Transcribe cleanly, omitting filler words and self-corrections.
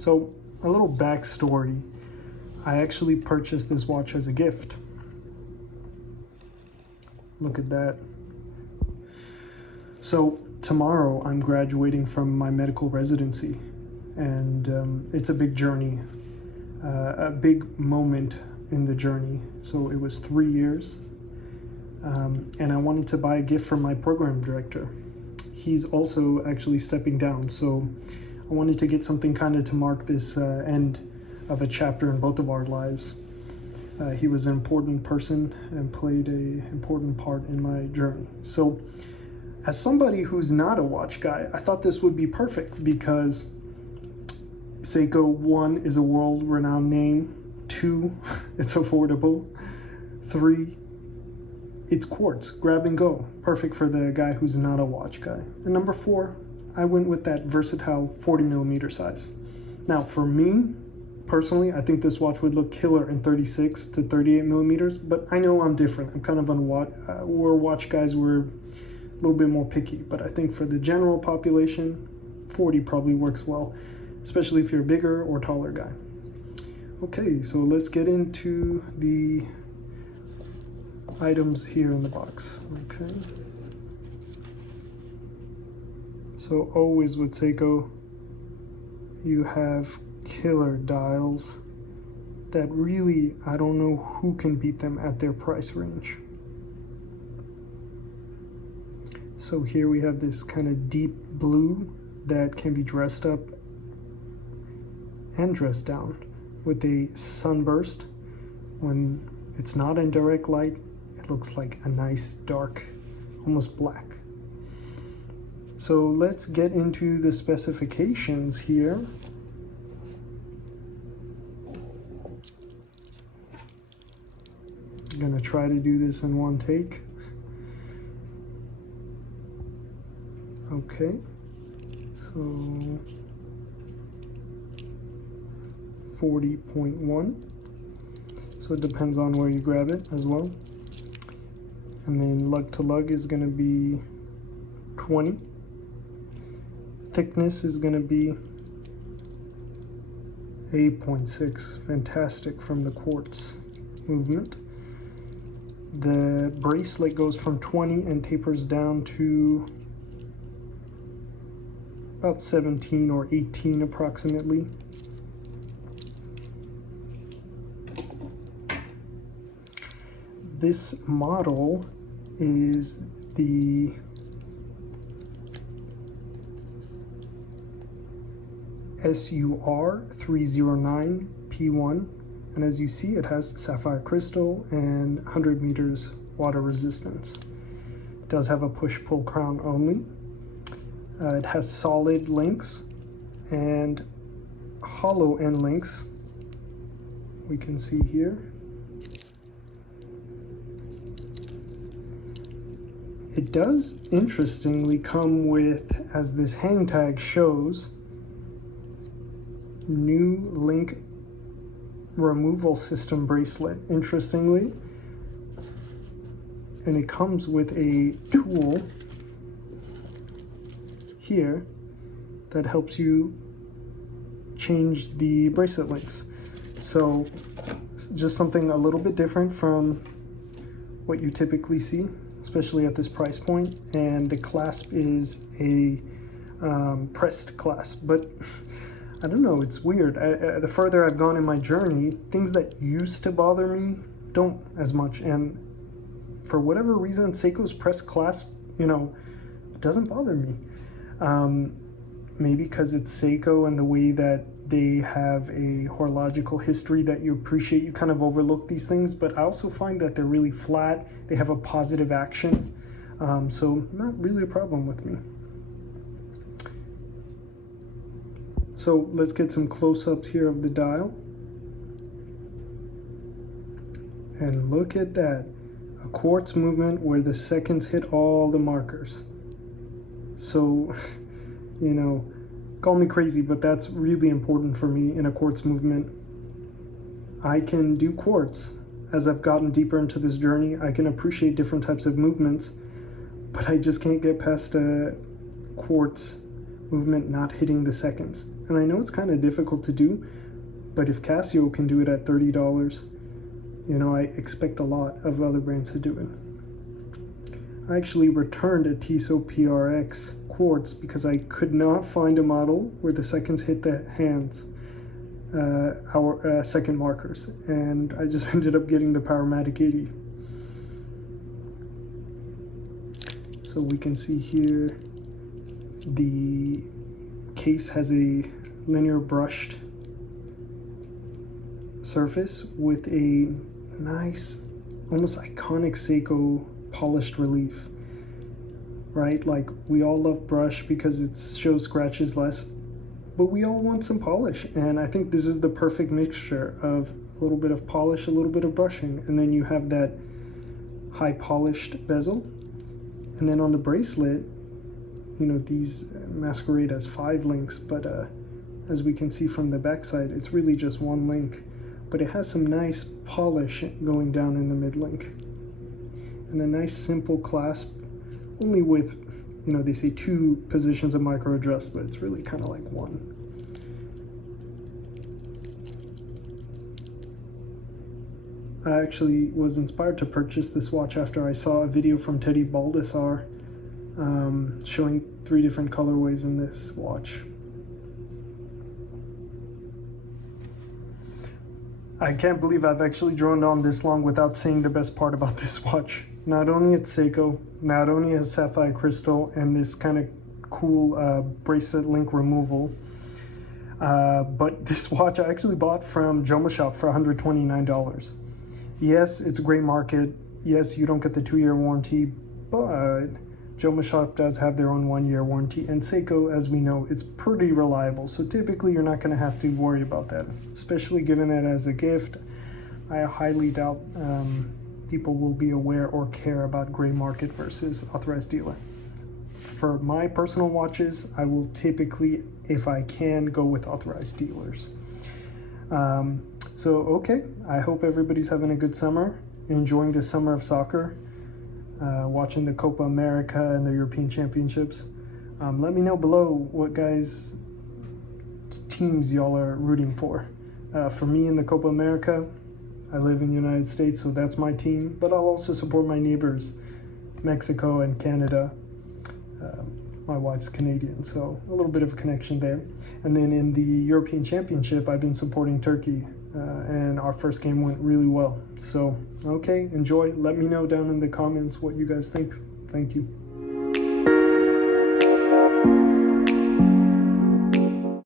So, a little backstory. I actually purchased this watch as a gift. Look at that. So, tomorrow I'm graduating from my medical residency, and it's a big journey, a big moment in the journey. So, it was 3 years, and I wanted to buy a gift for my program director. He's also actually stepping down, so I wanted to get something kind of to mark this end of a chapter in both of our lives. He was an important person and played an important part in my journey. So as somebody who's not a watch guy, I thought this would be perfect because Seiko, 1, is a world-renowned name. 2, it's affordable. 3, it's quartz, grab and go. Perfect for the guy who's not a watch guy. And number 4, I went with that versatile 40mm size. Now for me, personally, I think this watch would look killer in 36 to 38mm, but I know I'm different. I'm kind of on we're watch guys, we're a little bit more picky, but I think for the general population, 40 probably works well, especially if you're a bigger or taller guy. Okay, so let's get into the items here in the box. Okay. So always with Seiko, you have killer dials that really, I don't know who can beat them at their price range. So here we have this kind of deep blue that can be dressed up and dressed down with a sunburst. When it's not in direct light, it looks like a nice dark, almost black. So let's get into the specifications here. I'm gonna try to do this in one take. Okay, so 40.1. So it depends on where you grab it as well. And then lug to lug is gonna be 20. Thickness is going to be 8.6, fantastic from the quartz movement. The bracelet goes from 20 and tapers down to about 17 or 18 approximately. This model is the SUR309 P1, and as you see, it has sapphire crystal and 100 meters water resistance. It does have a push-pull crown only. It has solid links and hollow end links. We can see here. It does interestingly come with, as this hang tag shows, new link removal system bracelet, interestingly, and it comes with a tool here that helps you change the bracelet links. So just something a little bit different from what you typically see, especially at this price point. And the clasp is a pressed clasp, but I don't know, it's weird. The further I've gone in my journey, things that used to bother me don't as much. And for whatever reason, Seiko's press clasp, doesn't bother me. Maybe because it's Seiko and the way that they have a horological history that you appreciate, you kind of overlook these things. But I also find that they're really flat. They have a positive action. So not really a problem with me. So let's get some close-ups here of the dial. And look at that, a quartz movement where the seconds hit all the markers. So, call me crazy, but that's really important for me in a quartz movement. I can do quartz. As I've gotten deeper into this journey, I can appreciate different types of movements, but I just can't get past a quartz movement not hitting the seconds. And I know it's kind of difficult to do, but if Casio can do it at $30, you know, I expect a lot of other brands to do it. I actually returned a Tissot PRX quartz because I could not find a model where the seconds hit the hands, our second markers, and I just ended up getting the Powermatic 80. So we can see here the case has a linear brushed surface with a nice, almost iconic Seiko polished relief, right? Like, we all love brush because it shows scratches less, but we all want some polish, and I think this is the perfect mixture of a little bit of polish, a little bit of brushing, and then you have that high polished bezel. And then on the bracelet, you know, these masquerade as 5 links, but as we can see from the backside, it's really just 1 link, but it has some nice polish going down in the mid link, and a nice simple clasp, only with, you know, they say 2 positions of micro adjust, but it's really kind of like 1. I actually was inspired to purchase this watch after I saw a video from Teddy Baldessar showing 3 different colorways in this watch. I can't believe I've actually droned on this long without saying the best part about this watch. Not only it's Seiko, not only has sapphire crystal and this kind of cool bracelet link removal, but this watch I actually bought from Joma Shop for $129. Yes, it's a great market. Yes, you don't get the 2-year warranty, but Joma Shop does have their own 1-year warranty, and Seiko, as we know, is pretty reliable. So typically you're not going to have to worry about that, especially given it as a gift. I highly doubt people will be aware or care about gray market versus authorized dealer. For my personal watches, I will typically, if I can, go with authorized dealers. So, okay, I hope everybody's having a good summer, enjoying the summer of soccer, watching the Copa America and the European Championships. Let me know below what teams y'all are rooting for. For me in the Copa America, I live in the United States, so that's my team, but I'll also support my neighbors, Mexico and Canada. My wife's Canadian, so a little bit of a connection there. And then in the European Championship, I've been supporting Turkey, and our first game went really well. So, okay, enjoy. Let me know down in the comments what you guys think. Thank you.